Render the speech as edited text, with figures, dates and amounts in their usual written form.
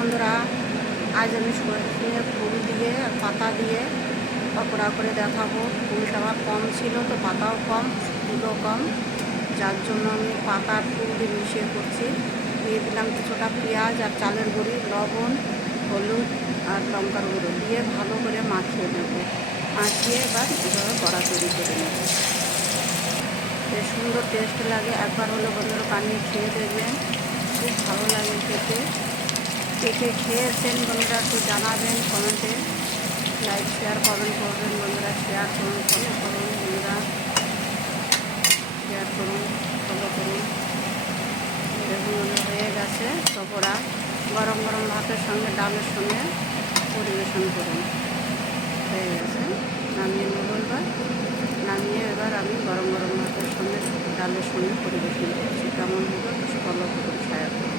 বন্ধুরা, আজ আমি সজনে ফুল দিয়ে আর পাতা দিয়ে পকোড়া করে দেখাবো। ফুলটা আমার কম ছিল, তো পাতাও কম, ফুলও কম, যার জন্য আমি পাতা আর ফুল দিয়ে মিশিয়ে করছি। দিয়ে দিলাম কিছুটা পেঁয়াজ আর চালের গুঁড়ি, লবণ, হলুদ আর লঙ্কার গুঁড়ো দিয়ে ভালো করে মাখিয়ে নেব। মাখিয়ে এবার এভাবে বড়া তৈরি করে নেব। বেশ সুন্দর টেস্ট লাগে। একবার হলো বন্ধুরা বানিয়ে খেয়ে দেখবেন, খুব ভালো লাগে খেতে। কে কে খেয়েছেন বন্ধুরা একটু জানাবেন কমেন্টে। লাইক শেয়ার কমেন্ট করবেন বন্ধুরা, শেয়ার করুন, ফলো করুন বন্ধুরা, শেয়ার করুন, ফলো করুন। দেখুন হয়ে গেছে পকোড়া। গরম গরম ভাতের সঙ্গে ডালের সঙ্গে পরিবেশন করুন। হয়ে গেছে, নামিয়ে নেব এবার। নামিয়ে এবার আমি গরম গরম ভাতের সঙ্গে ডালের সঙ্গে পরিবেশন করছি। কেমন হলো ফলো করুন, শেয়ার করুন।